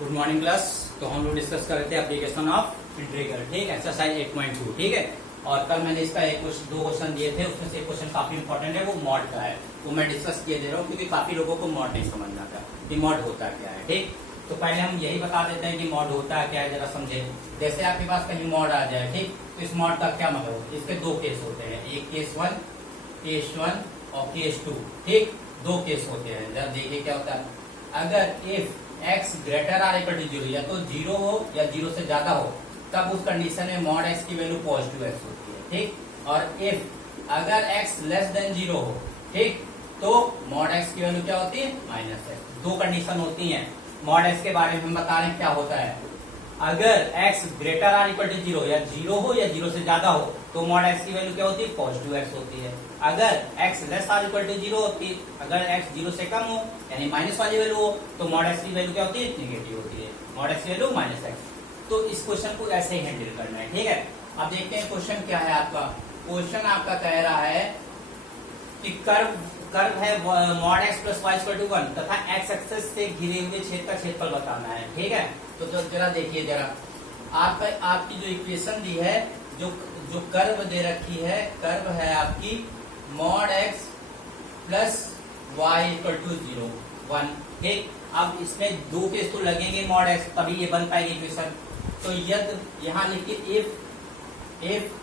Good morning class. तो हम लोग डिस्कस कर रहे थे एप्लीकेशन ऑफ इंटीग्रल, ठीक, एक्सरसाइज 8.2, ठीक है। और कल मैंने इसका दो क्वेश्चन दिए थे, उसमें से एक क्वेश्चन काफी इंपॉर्टेंट है, वो मॉड का है। वो मैं डिस्कस किए दे रहा हूँ क्योंकि काफी लोगों को मॉड नहीं समझ में आता कि मॉड होता क्या है, ठीक। तो पहले हम यही बता देते हैं कि मॉड होता क्या है, जरा समझे। जैसे आपके पास कहीं मॉड आ जाए, ठीक, तो इस मॉड का क्या मतलब, इसके दो केस होते हैं, एक केस 1 और केस 2, ठीक। दो केस होते हैं, जरा देखिए क्या होता है। अगर if x greater or equal to 0, या तो 0 हो या 0 से ज्यादा हो, तब उस कंडीशन में मॉड x की वैल्यू पॉजिटिव x होती है, ठीक। और इफ अगर x लेस देन 0 हो, ठीक, तो मॉड x की वैल्यू क्या होती है, माइनस x। दो कंडीशन होती हैं। मॉड x के बारे में हम बता रहे हैं क्या होता है। अगर x greater or equal to 0, या 0 हो या 0 से ज्यादा हो, तो मॉड x की वैल्यू क्या होती है, पॉजिटिव x होती है। अगर x less or equal to 0 होती है, अगर x 0 से कम हो यानी माइनस वाली वैल्यू हो, तो मॉड x की वैल्यू क्या होती है, नेगेटिव होती है। मॉड x की वैल्यू माइनस x। तो इस क्वेश्चन को ऐसे ही हैंडल करना है, ठीक है। अब देखते हैं क्वेश्चन क्या है आपका। क्वेश्चन आपका कह रहा है कि कर्व है mod x plus y equal to 1 तथा x एक्सिस से घिरे हुए छेद का क्षेत्रफल बताना है, ठीक है। तो जरा देखिए, जरा आपकी जो इक्वेशन दी है, जो कर्व दे रखी है, कर्व है आपकी mod x plus y equal to 0 1, ठीक। अब इसमें दो केस तो लगेंगे मॉड x, तभी ये बन पाएगी इक्वेशन। तो यदि यहां लिखिए if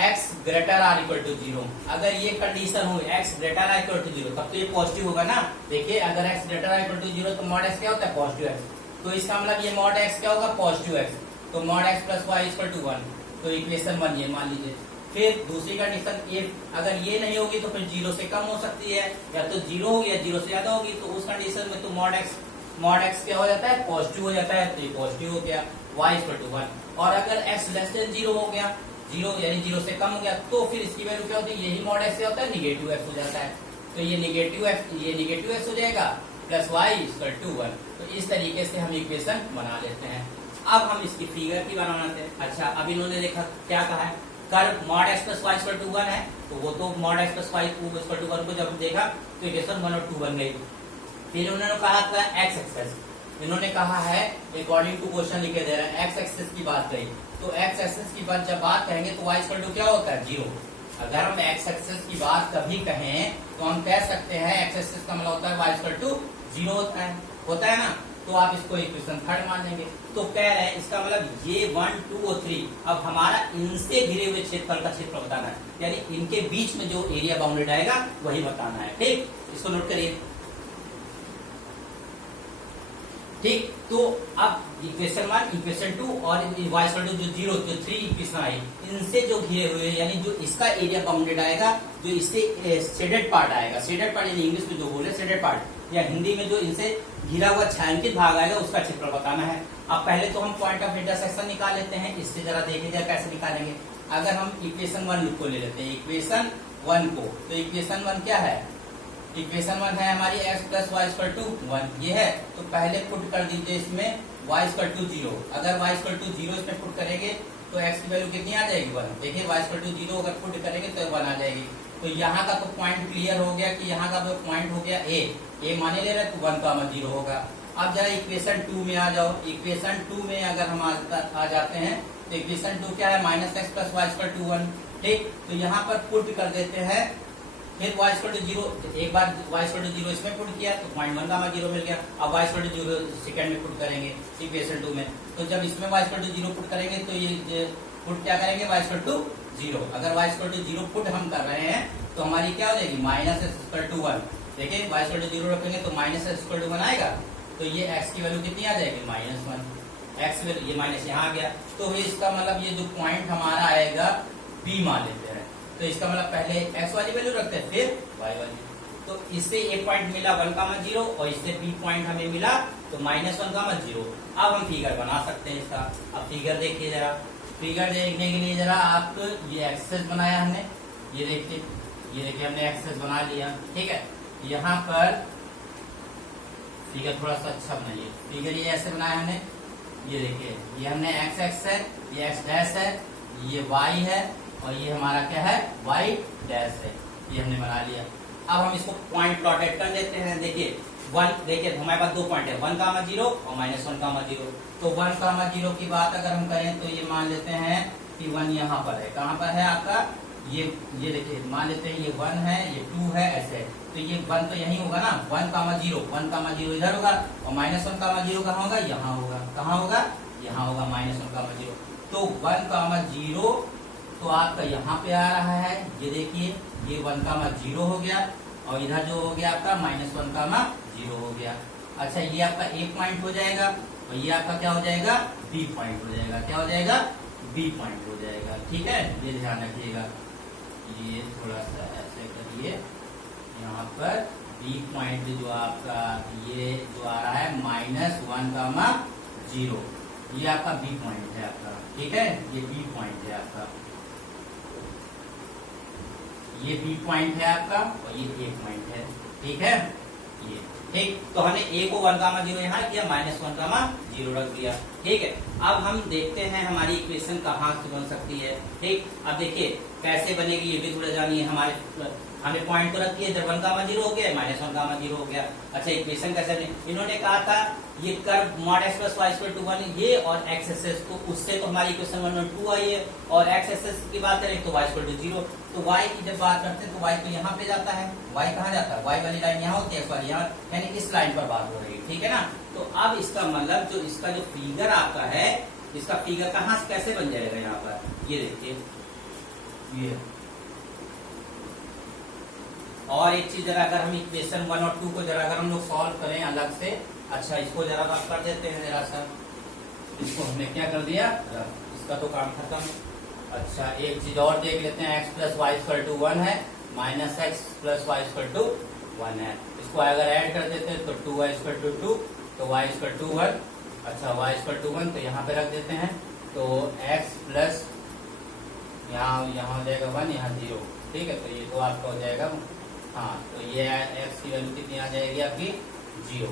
x greater or equal to 0, अगर ये कंडीशन हो x greater or equal to 0, तब तो ये पॉजिटिव होगा ना। देखिए, अगर x greater or equal to 0 तो मॉड x क्या होता है, पॉजिटिव x। तो इसका मतलब ये मॉड x क्या होगा, पॉजिटिव x। तो mod x plus y equal to 1, तो इक्वेशन 1 ये मान लीजिए। फिर दूसरी कंडीशन, इफ अगर ये नहीं होगी तो फिर 0 से कम हो सकती है, या तो 0 होगी या 0 से ज्यादा होगी, तो उस कंडीशन में तो मॉड x क्या हो जाता है, पॉजिटिव हो जाता है। तो ये पॉजिटिव हो गया, y इक्वल टू 1। और अगर x लेस देन 0 हो गया, 0 यानी 0 से कम हो गया, तो फिर इसकी वैल्यू क्या होती है, यही मॉड x से होता है, निगेटिव x हो जाता है। तो ये निगेटिव x हो जाएगा, प्लस y इक्वल टू 1। तो इस तरीके से हम इक्वेशन बना लेते हैं। अब हम इसकी फिगर की बनाते हैं। अच्छा, अब इन्होंने देखा क्या कहा है, curve mod x plus y equal to 1 है, तो वो तो mod x plus y equal to 1 को जब देखा तो इक्वेशन 1 और 2 बन गई। फिर उन्होंने कहा था x एक्सेस, इन्होंने कहा है अकॉर्डिंग टू क्वेश्चन लिखे दे रहे हैं, x एक्सेस की बात कही। तो x एक्सेस की बात जब बात कहेंगे तो y इक्वल टू क्या होता है, 0। अगर हम x एक्सेस की बात कभी कहें तो हम कह सकते हैं x एक्सेस का मतलब होता है y इक्वल टू 0 होता है ना। तो आप इसको इक्वेशन 3 मान लेंगे। तो कह रहे हैं इसका मतलब ये 1 2 और 3, अब हमारा इनसे घिरे हुए क्षेत्रफल का क्षेत्रफल बताना है, यानी इनके बीच में जो एरिया बाउंडेड आएगा वही बताना है, ठीक। इसको नोट करिए, ठीक। तो अब इक्वेशन 1 इक्वेशन 2 और y इक्वल टू जो 0 जो 3 इक्वेशन आई, इनसे जो घिरे हुए यानी जो इसका एरिया बाउंडेड आएगा, जो इससे शेडेड पार्ट आएगा, शेडेड पार्ट यानी इंग्लिश में जो बोले शेडेड पार्ट, या हिंदी में जो इनसे घिरा हुआ छायांकित भाग आएगा उसका क्षेत्रफल बताना है। अब पहले तो हम पॉइंट ऑफ इंटरसेक्शन निकाल लेते हैं, इससे जरा देखिए जरा कैसे निकालेंगे। अगर हम इक्वेशन 1 को ले लेते हैं, इक्वेशन 1 को, तो इक्वेशन 1 क्या है, इक्वेशन 1 है हमारी x plus y equal to 1, ये है। तो पहले पुट कर दीजिए इसमें y इक्वल टू 0। अगर y इक्वल टू 0 इसमें पुट करेंगे तो x की वैल्यू कितनी आ जाएगी, 1। देखिए y इक्वल टू 0 अगर पुट करेंगे तो 1 आ जाएगी। तो यहाँ का तो पॉइंट क्लियर हो गया कि यहाँ का जो पॉइंट हो गया ए माने ले रहे तो 1 का 0 होगा। अब जरा इक्वेशन 2 में आ जाओ। इक्वेशन 2 में अगर हम आ जाते हैं तो इक्वेशन 2 क्या है, minus x plus y equal to 1, ठीक। तो यहाँ पर पुट कर देते हैं, फिर y इक्वल टू 0, एक बार y इक्वल टू 0 इसमें पुट किया तो पॉइंट 1 का 0 मिल गया। अब y इक्वल टू 0 सेकंड में पुट करेंगे इक्वेशन 2 में, तो जब इसमें y इक्वल टू 0 पुट करेंगे तो ये पुट क्या करेंगे, y इक्वल टू 0। अगर y इक्वल टू 0 पुट हम कर रहे हैं तो हमारी क्या हो जाएगी, माइनस एक्स इक्वल टू 1। देखिए y इक्वल टू 0 रखेंगे तो माइनस एक्स इक्वल टू 1 आएगा, तो ये x की वैल्यू कितनी आ जाएगी, -1। x वैल्यू ये माइनस यहाँ आ गया, तो इसका मतलब ये जो पॉइंट हमारा आएगा b मान लेते हैं। तो इसका मतलब पहले x वाली वैल्यू रखते हैं फिर y वाली। तो इससे ए पॉइंट मिला 1 का 0 और इससे b पॉइंट हमें मिला तो -1 का 0। अब हम फिगर बना सकते हैं इसका। अब फिगर देखिए जरा, फिगर देखने के लिए जरा आप ये एक्सेस बनाया हमने, ये देखिए हमने एक्सेस बना लिया, ठीक है। यहाँ पर फिगर थोड़ा सा अच्छा बनाइए। फिगर ये ऐसे बनाया हमने, ये देखिए ये हमने x एक्स है, ये x डैश है, ये y है और ये हमारा क्या है, y डैश है। ये हमने बना लिया। अब हम इसको पॉइंट प्लॉटेड कर देते हैं। देखिए 1 देखिए हमारे पास 2 पॉइंट है 1,0 और -1,0। तो 1,0 की बात अगर हम करें तो ये मान लेते हैं कि 1 यहाँ पर है, कहाँ पर है आपका, ये देखिए मान लेते हैं ये 1 है, ये 2 है, ऐसे। तो ये 1 तो यही होगा ना, 1,0 इधर होगा और -1,0 कहाँ होगा, यहाँ होगा, कहाँ होगा, यहाँ होगा -1,0। तो 1,0 तो आपका यहाँ पे आ रहा है, ये देखिए ये 1,0 हो गया और इधर जो हो गया आपका -1,0 हो गया। अच्छा ये आपका A पॉइंट हो जाएगा और ये आपका क्या हो जाएगा, B पॉइंट हो जाएगा, क्या हो जाएगा, B पॉइंट हो जाएगा। ठीक है, ये ध्यान रखिएगा, ये थोड़ा सा ऐसे करिए, यहाँ पर B पॉइंट जो आपका ये जो आ रहा है -1,0, ये आपका B पॉइंट है आपका। ठीक है, ये B पॉइंट है आपका, ये B पॉइंट है आपका और ये A पॉइंट है। ठीक है, ये ठीक। तो हमने A को 1,0 यहाँ किया, -1,0 रख दिया। ठीक है, अब हम देखते हैं हमारी इक्वेशन कहाँ से बन सकती है। ठीक, अब देखिए कैसे बनेगी ये भी थोड़ा जानिए। हमें पॉइंट तो रखी है, जब 1,0 हो गया -1,0 हो गया। अच्छा इक्वेशन कैसे बने, इन्होंने कहा था ये कर्व mod x + y = 1 ये और x एक्सेस, तो उससे तो हमारी इक्वेशन 1 और 2 आई है। और x एक्सेस की बात करें तो y = 0। तो y की जब बात करते हैं तो y तो यहाँ पे जाता है, y कहाँ जाता है, y वाली लाइन यहाँ होती है, x वाली यहाँ, यानी इस लाइन पर बात हो रही है। ठीक है ना, तो अब इसका मतलब जो इसका जो फिगर आपका है, इसका फिगर कहाँ से कैसे बन जाएगा, यहाँ पर ये देखिए ये। और एक चीज जरा अगर हम इक्वेशन 1 और 2 को जरा अगर हम लोग सॉल्व करें अलग से, अच्छा इसको जरा बात कर देते हैं जरा सा, इसको हमने क्या कर दिया, इसका तो काम खत्म। अच्छा एक चीज और देख लेते हैं, x + y = 1 है, -x + y = 1 है। इसको अगर ऐड कर देते हैं तो 2y = 2, तो y = 1। अच्छा y = 1 तो यहाँ पे रख देते हैं, तो x प्लस यहाँ हो जाएगा 1, यहाँ 0। ठीक है, तो ये तो आपका हो जाएगा, हाँ तो ये x की वैल्यू कितनी आ जाएगी आपकी, 0।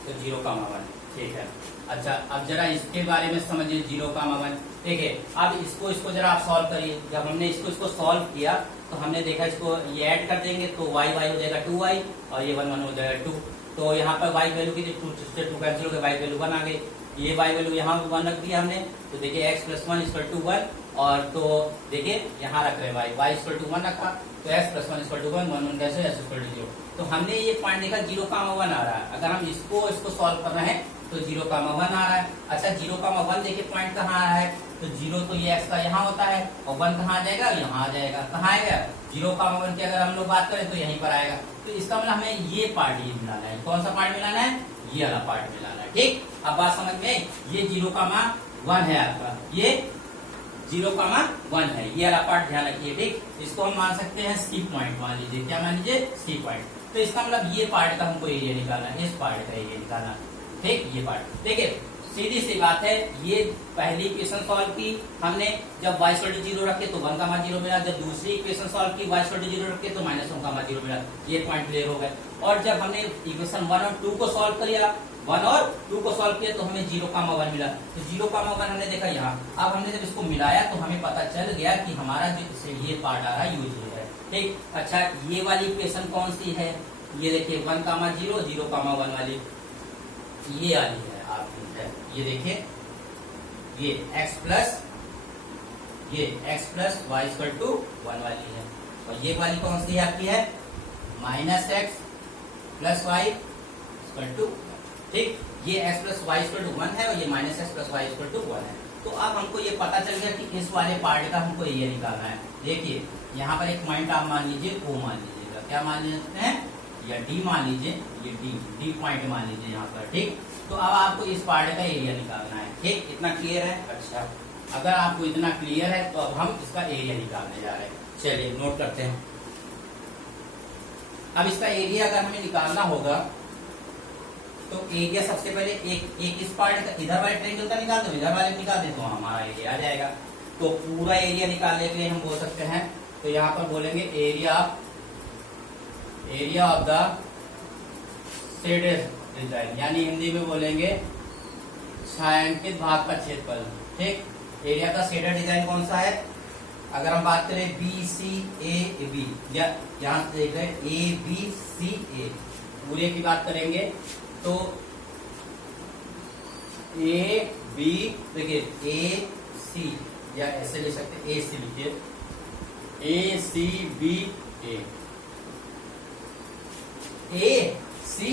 तो 0,1। ठीक है, अच्छा अब जरा इसके बारे में समझिए 0,1। ठीक है, अब इसको जरा आप सॉल्व करिए। जब हमने इसको सॉल्व किया तो हमने देखा इसको ये ऐड कर देंगे तो y हो जाएगा 2y और ये 1 हो जाएगा 2। तो यहाँ पर y वैल्यू की 2 से 2 कैंसिल हो गया, y वैल्यू 1 आ गई। ये y वैल्यू यहाँ 1 रख दिया हमने, तो देखिए x + 1 = 1 और तो देखिए यहाँ रख रहे y = 1 रखा, तो x + 1 = 1, 1 कैसे, s = 0। तो हमने ये पॉइंट देखा 0,1 आ रहा है। अगर हम इसको सॉल्व कर रहे हैं तो 0,1 आ रहा है। अच्छा 0,1 देखिए पॉइंट कहाँ आ रहा है, तो 0 तो ये x का यहाँ होता है और 1 कहाँ आ जाएगा, यहाँ आ जाएगा। कहाँ आएगा, 0,1 की अगर हम लोग बात करें तो यहीं पर आएगा। तो इसका मतलब हमें ये पार्ट ये मिलाना है। कौन सा पार्ट मिलाना है, ये वाला पार्ट मिलाना है। ठीक, अब बात समझ में, ये 0,1 है आपका, ये 0,1 है, ये वाला पार्ट ध्यान रखिए। ठीक, इसको हम मान सकते हैं C पॉइंट, मान लीजिए क्या मान लीजिए, C पॉइंट। तो इसका मतलब ये पार्ट का हमको एरिया निकालना है, इस पार्ट का एरिया निकालना। ठीक, ये पार्ट देखिए सीधी सी बात है। ये पहली इक्वेशन सॉल्व की हमने, जब y = 0 रखे तो 1,0 मिला। जब दूसरी इक्वेशन सॉल्व की y = 0 रखे तो -1,0 मिला। ये पॉइंट क्लियर हो गए। और जब हमने इक्वेशन 1 और 2 को सॉल्व किया, 1 और 2 को सॉल्व किया तो हमें 0,1 मिला। तो 0,1 हमने देखा यहाँ। अब हमने जब इसको मिलाया तो हमें पता चल गया कि हमारा जो ये पार्ट आ रहा है ये है। ठीक, अच्छा ये वाली इक्वेशन कौन सी है, ये देखिए 1,0 0,1 वाली, ये वाली है आपकी है। ये देखिए ये x + y = 1 वाली है। और ये वाली कौन सी आपकी है, -x + y = 1। ठीक, ये x + y = 1 है और ये -x + y = 1 है। तो अब हमको ये पता चल गया कि इस वाले पार्ट का हमको एरिया निकालना है। देखिए यहाँ पर एक पॉइंट आप मान लीजिए, O मान लीजिएगा, क्या मान लेते हैं, या D मान लीजिए, ये D पॉइंट मान लीजिए यहाँ पर। ठीक, तो अब आपको इस पार्ट का एरिया निकालना है। ठीक, इतना क्लियर है। अच्छा अगर आपको इतना क्लियर है तो अब हम इसका एरिया निकालने जा रहे हैं। चलिए नोट करते हैं। अब इसका एरिया अगर हमें निकालना होगा तो एरिया सबसे पहले एक इस पार्ट का, इधर वाले ट्रायंगल का निकाल दो, इधर वाले निकाल दे तो हमारा एरिया आ जाएगा। तो पूरा एरिया निकालने के लिए हम बोल सकते हैं, तो यहाँ पर बोलेंगे area of the shaded design, यानी हिंदी में बोलेंगे छायांकित भाग का क्षेत्रफल। ठीक, एरिया का शेडेड डिजाइन कौन सा है, अगर हम बात करें BCAB, या यहाँ से देख रहे हैं ABCA, पूरे की बात करेंगे तो ए बी, देखिए ए सी, या ऐसे ले सकते हैं, ए सी लिखिए, ए C B A C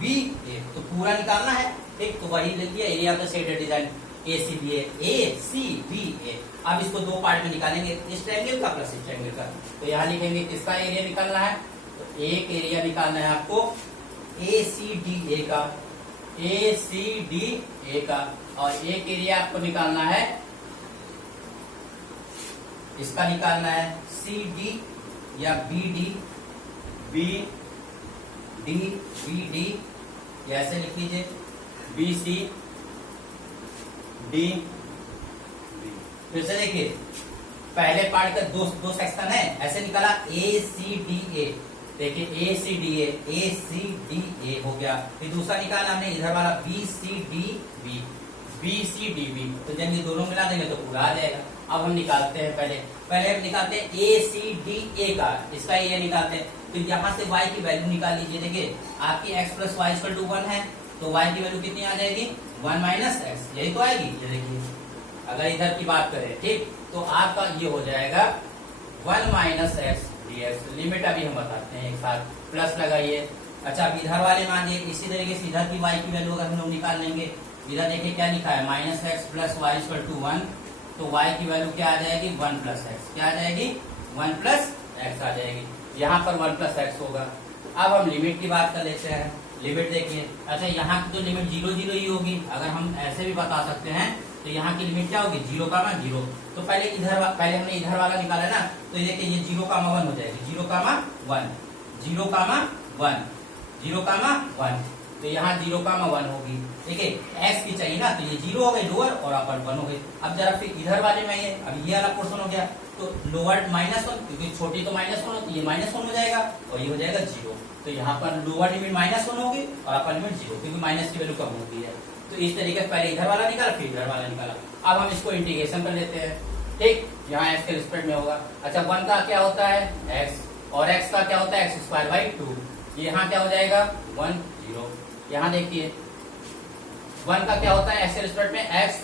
B ए, तो पूरा निकालना है। ठीक, तो वही लिख दिया, area of the shaded design A C B A C B A. अब इसको दो पार्ट में निकालेंगे, इस ट्रायंगल का प्लस इस ट्रायंगल का। तो यहाँ लिखेंगे किसका एरिया निकालना है, तो एक एरिया निकालना है आपको ए सी डी ए का, ए सी डी ए का, और एक एरिया आपको निकालना है, इसका निकालना है सी डी या B D, B D B D, या ऐसे लिख लीजिए बी सी डी। फिर से देखिए, पहले पार्ट का दो सेक्शन है, ऐसे निकाला ए सी डी ए, देखिए ए सी डी ए हो गया। फिर दूसरा निकाला हमने इधर वाला B C D B, B C D B, तो जब ये दोनों मिला देंगे तो पूरा आ जाएगा। अब हम निकालते हैं, पहले हम निकालते हैं ए सी डी ए का, इसका एरिया निकालते हैं। फिर यहाँ से y की वैल्यू निकाल लीजिए, देखिए आपकी x plus y equal to 1 है, तो y की वैल्यू कितनी आ जाएगी, 1 माइनस एक्स, यही तो आएगी। ये देखिए, अगर इधर की बात करें, ठीक, तो आपका ये हो जाएगा 1 minus x D x. Limit अभी हम बताते हैं एक साथ, प्लस लगाइए। अच्छा, अब इधर वाले मान लीजिए इसी तरीके से इधर की y की वैल्यू अगर हम लोग निकाल लेंगे, इधर देखिए क्या लिखा है, minus x plus y equal to 1, तो y की वैल्यू क्या आ जाएगी, 1 प्लस एक्स, क्या आ जाएगी, 1 प्लस एक्स आ जाएगी। यहाँ पर 1 प्लस एक्स होगा। अब हम लिमिट की बात कर लेते हैं, लिमिट देखिए। अच्छा, यहाँ की तो लिमिट 0 0 ही होगी, अगर हम ऐसे भी बता सकते हैं, तो यहाँ की लिमिट क्या होगी, 0 का 0। तो पहले हमने इधर वाला निकाला ना, तो ये देखिए ये 0 का 1 हो जाएगी, 0 का 1, 0 का 1, 0 का 1, तो यहाँ 0 का 1 होगी। देखिए एक्स की चाहिए ना, तो ये 0 हो गई लोअर और अपर 1 हो गई। अब जरा फिर इधर वाले में ये, अब ये वाला पोर्शन हो गया, तो लोअर -1, क्योंकि छोटी तो -1 हो, तो ये -1 हो जाएगा और ये हो जाएगा 0। तो यहाँ पर लोअर लिमिट -1 होगी और अपर लिमिट 0, क्योंकि माइनस की वैल्यू कम होती है। तो इस तरीके से पहले इधर वाला निकाला, फिर इधर वाला निकाला। अब हम इसको इंटीग्रेशन कर लेते हैं, ठीक, यहाँ एक्स के रिस्पेक्ट में होगा। अच्छा, 1 का क्या होता है एक्स, और एक्स का क्या होता है एक्स स्क्वायर बाई 2, यहाँ क्या हो जाएगा 1 0। यहाँ देखिए 1 का क्या होता है एक्स के रिस्पेक्ट में एक्स,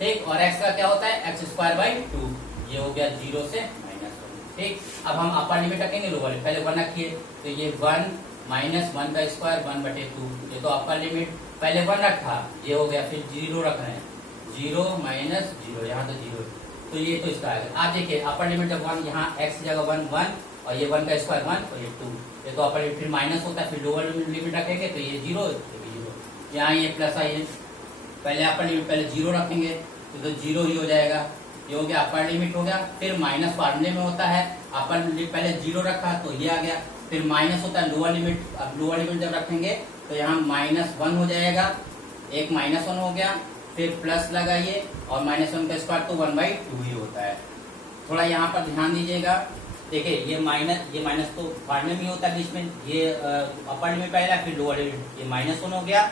ठीक, और एक्स का क्या होता है एक्स स्क्वायर बाई 2, ये हो गया 0 से -1, ठीक। अब हम अपर लिमिट रखेंगे, लोअर, पहले 1 रखिए, तो ये 1 माइनस 1 का स्क्वायर 1/2, ये तो अपर लिमिट, पहले 1 रखा, ये हो गया, फिर 0 रख रहे हैं, 0 माइनस 0, यहाँ तो 0, तो ये तो इसका आएगा। आप देखिए अपर लिमिट जब 1, यहाँ एक्स की जगह 1 1, और ये 1 का स्क्वायर 1 और ये 2, ये तो अपर लिमिट, फिर माइनस होता है, फिर लोअर लिमिट रखेंगे तो ये 0, यहाँ ये प्लस आई, पहले अपर लिमिट पहले 0 रखेंगे तो 0 ही हो जाएगा, ये हो गया अपर लिमिट हो गया। फिर माइनस फार्मूले में होता है, अपर लिमिट पहले 0 रखा तो ये आ गया, फिर माइनस होता है लोअर लिमिट, अब लोअर लिमिट जब रखेंगे तो यहाँ -1 हो जाएगा, एक -1 हो गया, फिर प्लस लगाइए और -1 का स्क्वायर तो 1/2 ही होता है। थोड़ा यहाँ पर ध्यान दीजिएगा, देखिए ये माइनस तो फार्मूले में होता है बीच में, ये अपर लिमिट पहला, फिर लोअर लिमिट, ये -1 हो गया,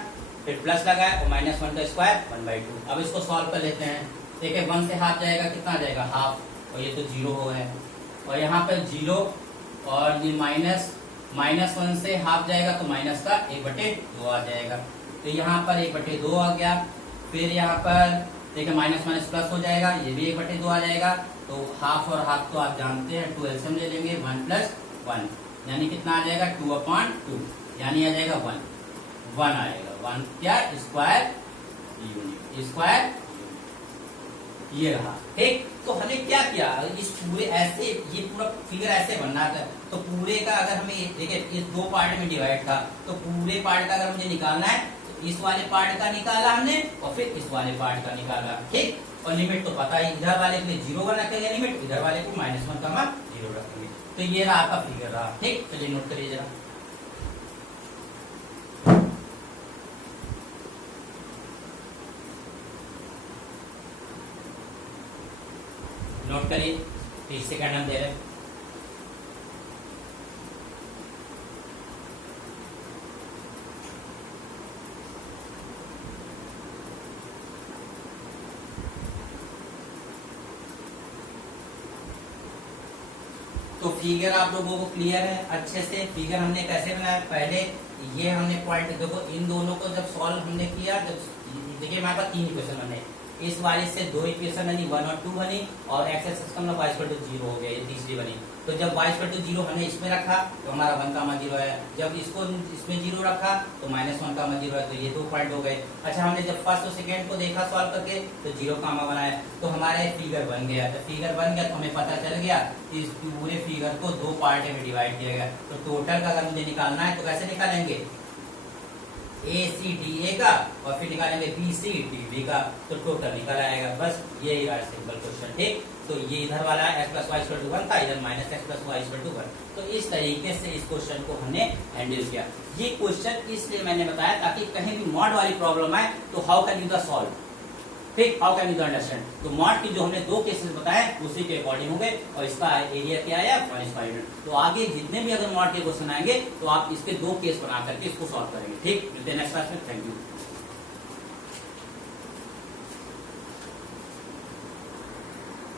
फिर प्लस लगाया और -1 का स्क्वायर 1/2। अब इसको सॉल्व कर लेते हैं, देखिए 1 से हाफ जाएगा, कितना आ जाएगा हाफ, और ये तो 0 हो है, और यहाँ पर 0 और ये -1 से हाफ जाएगा तो माइनस का 1/2 आ जाएगा, तो यहाँ पर 1/2 आ गया। फिर यहाँ पर देखिए माइनस माइनस प्लस हो जाएगा, ये भी 1/2 आ जाएगा, तो हाफ और हाफ तो आप जानते हैं, 2 एलसीएम ले लेंगे, 1 + 1 यानी कितना आ जाएगा 2/2, यानी आ जाएगा 1 आएगा, 1 क्या स्क्वायर यूनिट, स्क्वायर ये रहा, ठीक। तो हमें क्या किया, इस पूरे ऐसे, ये पूरा फिगर ऐसे बनना था, तो पूरे का अगर हमें देखिए इस 2 पार्ट में डिवाइड था, तो पूरे पार्ट का अगर मुझे निकालना है तो इस वाले पार्ट का निकाला हमने और फिर इस वाले पार्ट का निकाला, ठीक। और लिमिट तो पता ही, इधर वाले के लिए 0 1 रखेंगे लिमिट, इधर वाले को -1 का 0 रखेंगे, तो ये रहा आपका फिगर रहा, ठीक। चलिए नोट करिए जरा, नोट करिए, 30 सेकंड हम दे रहे हैं। तो फिगर आप लोगों को क्लियर है अच्छे से? फिगर हमने कैसे बनाया, पहले ये हमने पॉइंट देखो, इन दोनों को जब सॉल्व हमने किया, जब देखिए हमारे पास 3 इक्वेशन बने, इस वाले से 2 इक्वेशन बनी, 1 और 2 बनी, और x का मतलब y = 0 हो गया, ये तीसरी बनी। तो जब y = 0 हमने इसमें रखा तो हमारा 1, 0 है, जब इसको इसमें 0 रखा तो -1, 0 है, तो ये 2 पॉइंट हो गए। अच्छा, हमने जब फर्स्ट और सेकेंड को देखा सॉल्व करके तो 0, बनाया, तो हमारे फिगर बन गया। तो फिगर बन गया तो हमें पता चल गया कि इस पूरे फिगर को 2 पार्ट में डिवाइड किया गया। तो टोटल का अगर मुझे निकालना है तो कैसे निकालेंगे, ACDA का और फिर निकालेंगे BCDB का, तो टोटल निकल आएगा। बस यही रहा सिंपल क्वेश्चन, ठीक। तो ये इधर वाला x + y = 1 था, इधर -x + y = 1। तो इस तरीके से इस क्वेश्चन को हमने हैंडल किया। ये क्वेश्चन इसलिए मैंने बताया ताकि कहीं भी मॉड वाली प्रॉब्लम आए तो how can you the solve, ठीक, हाउ कैन यू अंडरस्टैंड। तो मॉड की जो हमने 2 केसेस बताए उसी के अकॉर्डिंग हो गए, और इसका एरिया क्या आया, 1/5 यूनिट। तो आगे जितने भी अगर मॉड के क्वेश्चन आएंगे तो आप इसके 2 केस बना करके इसको सॉल्व करेंगे, ठीक। मिलते हैं नेक्स्ट क्लास में, थैंक यू।